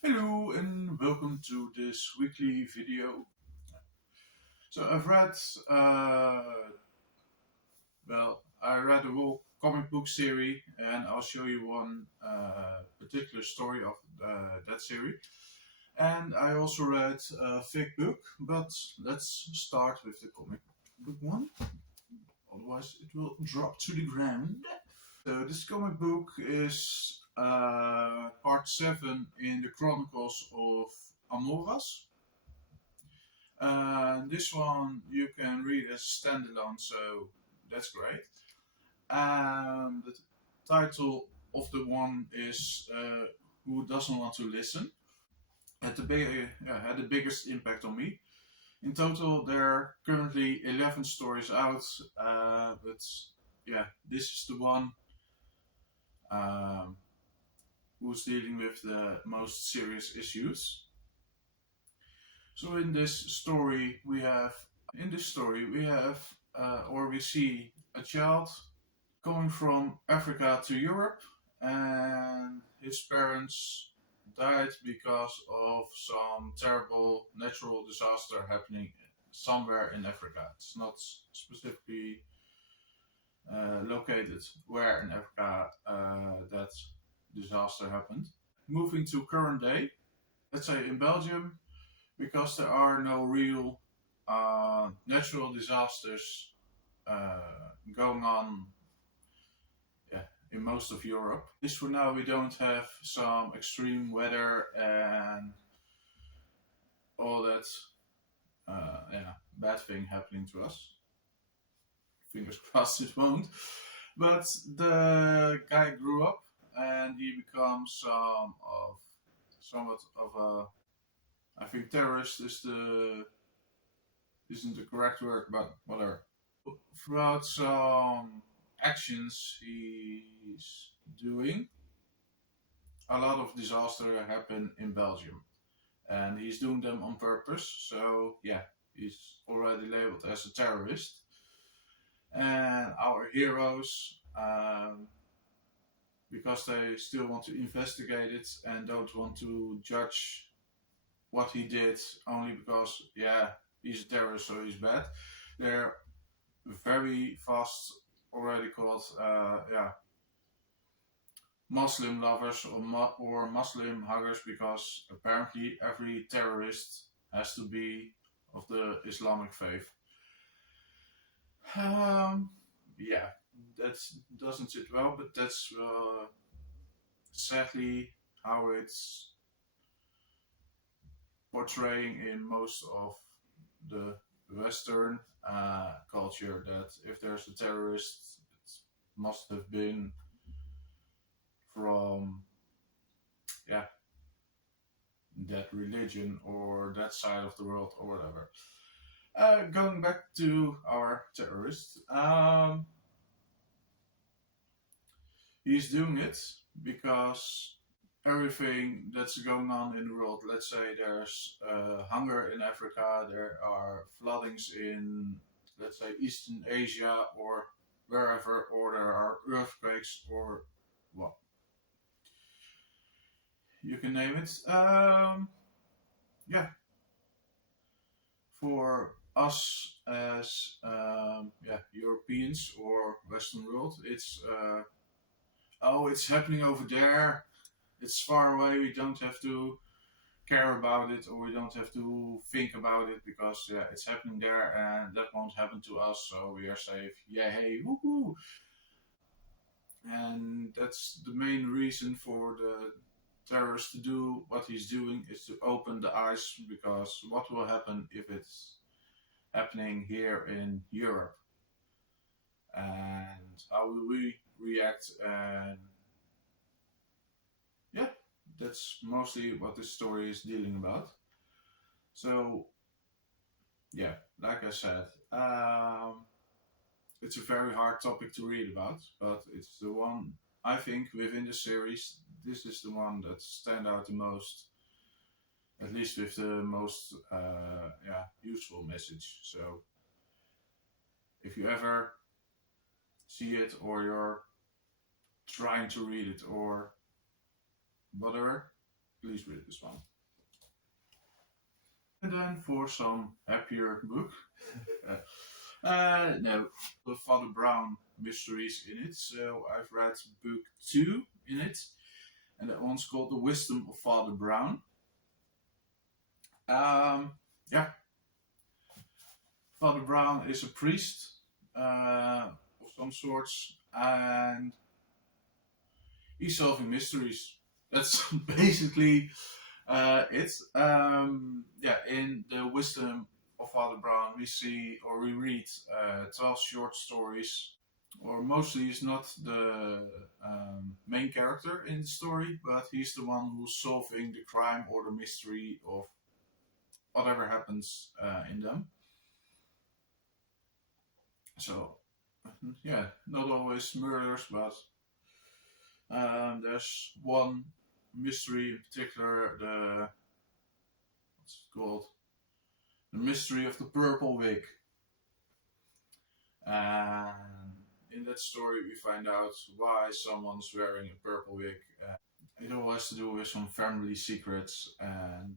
Hello and welcome to this weekly video. So I've read, I read a whole comic book series, and I'll show you one particular story of that series. And I also read a fake book, but let's start with the comic book one, otherwise it will drop to the ground. So this comic book is part 7 in the Chronicles of Amoras. This one you can read as a standalone, so that's great. And the title of the one is Who Doesn't Want to Listen? Had the biggest impact on me. In total, there are currently 11 stories out, but yeah, this is the one um, who's dealing with the most serious issues. So in this story we have or we see a child going from Africa to Europe, and his parents died because of some terrible natural disaster happening somewhere in Africa. It's not specifically located where in Africa that disaster happened. Moving to current day, let's say in Belgium, because there are no real natural disasters going on, yeah, in most of Europe. At least for now, we don't have some extreme weather and all that bad thing happening to us. Fingers crossed it won't. But the guy grew up and he becomes somewhat of a, I think terrorist isn't the correct word, but whatever. Throughout some actions he's doing, a lot of disaster happen in Belgium, and he's doing them on purpose. So yeah, he's already labeled as a terrorist. And our heroes, because they still want to investigate it and don't want to judge what he did only because yeah he's a terrorist so he's bad. They're very fast already called Muslim lovers or Muslim huggers, because apparently every terrorist has to be of the Islamic faith. Yeah, that doesn't sit well, but that's sadly how it's portraying in most of the Western culture, that if there's a terrorist, it must have been from yeah that religion or that side of the world or whatever. Going back to our terrorist, he's doing it because everything that's going on in the world, let's say there's hunger in Africa, there are floodings in, let's say, Eastern Asia or wherever, or there are earthquakes or well, you can name it. Yeah, for us as Europeans or Western world, it's oh, it's happening over there. It's far away. We don't have to care about it, or we don't have to think about it because yeah, it's happening there and that won't happen to us, so we are safe. Yeah, hey, woohoo! And that's the main reason for the terrorist to do what he's doing, is to open the eyes, because what will happen if it's happening here in Europe, and how will we react? And yeah, that's mostly what this story is dealing about. So yeah, like I said, it's a very hard topic to read about, but it's the one I think within the series. This is the one that stand out the most, at least with the most useful message. So if you ever see it, or you're trying to read it or whatever, please read this one. And then for some happier book, no, the Father Brown mysteries in it. So I've read book 2 in it, and that one's called The Wisdom of Father Brown. Yeah, Father Brown is a priest of some sorts, and he's solving mysteries. That's basically it. Yeah, in The Wisdom of Father Brown, we read 12 short stories, or mostly he's not the main character in the story, but he's the one who's solving the crime or the mystery of whatever happens in them. So, yeah, not always murders, but there's one mystery in particular, what's it called? The mystery of the purple wig. And in that story we find out why someone's wearing a purple wig. It all has to do with some family secrets, and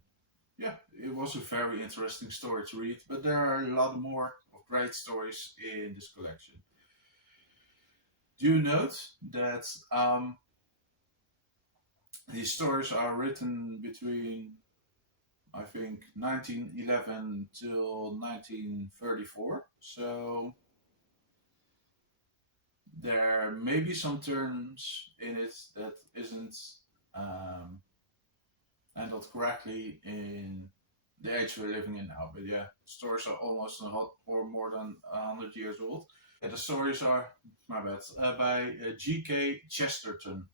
yeah, it was a very interesting story to read, but there are a lot more of great stories in this collection. Do note that these stories are written between, I think, 1911 till 1934, so there may be some terms in it that isn't handled correctly in the age we're living in now. But yeah, stories are almost or more than 100 years old. Yeah, the stories are, my bad, by G.K. Chesterton.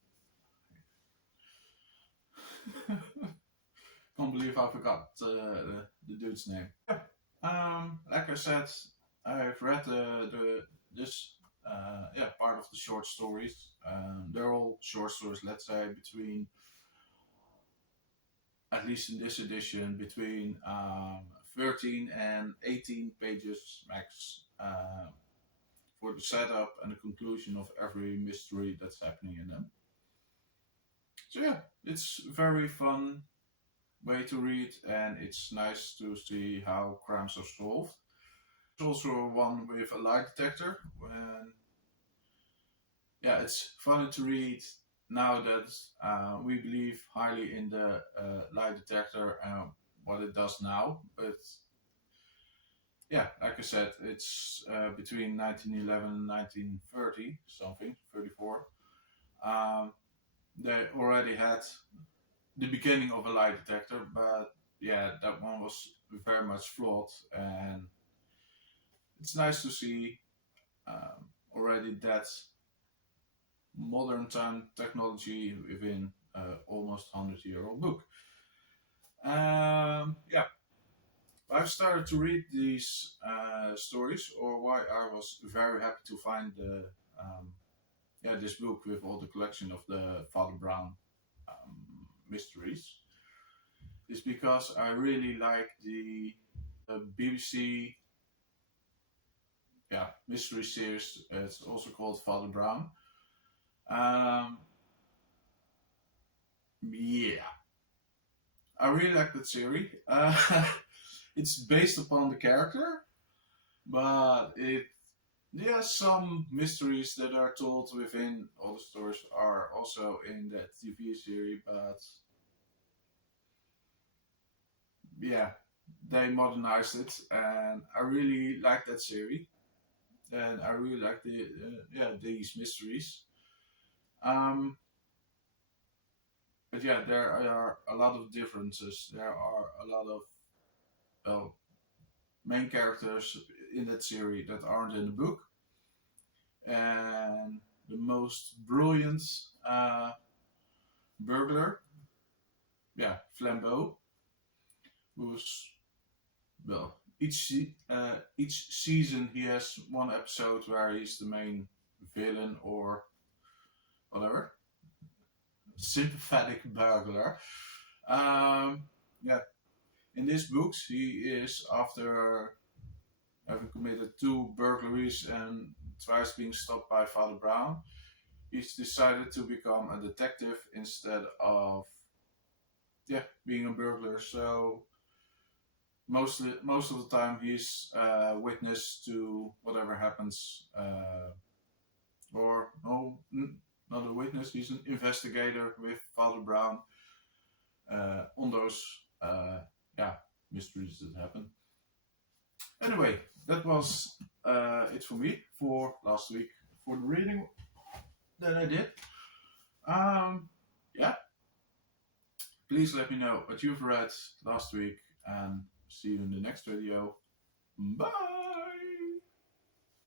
Can't believe I forgot the dude's name. Yeah. Like I said, I've read this part of the short stories. They're all short stories, let's say, between, at least in this edition, between 13 and 18 pages max, for the setup and the conclusion of every mystery that's happening in them. So yeah, it's a very fun way to read, and it's nice to see how crimes are solved. There's also one with a lie detector, and yeah, it's funny to read now that we believe highly in the lie detector and what it does now. But yeah, like I said, it's between 1911 and 1930 something, 34. They already had the beginning of a lie detector, but yeah, that one was very much flawed, and it's nice to see already that modern time technology within almost 100-year-old book. Yeah, I've started to read these stories, or why I was very happy to find this book with all the collection of the Father Brown mysteries, is because I really like the BBC mystery series. It's also called Father Brown. Yeah, I really like that series. It's based upon the character, but some mysteries that are told within all the stories are also in that TV series, but yeah, they modernized it, and I really like that series, and I really like these mysteries. But yeah, there are a lot of differences. There are a lot of main characters in that series that aren't in the book, and the most brilliant burglar, Flambeau, who's, well, each season he has one episode where he's the main villain or whatever, sympathetic burglar. In these books he is, after having committed 2 burglaries and twice being stopped by Father Brown, he's decided to become a detective instead of being a burglar. So most of the time he's witness to whatever happens, or no, not a witness. He's an investigator with Father Brown on those mysteries that happen. Anyway, that was it for me for last week for the reading that I did. Please let me know what you've read last week, and see you in the next video. Bye!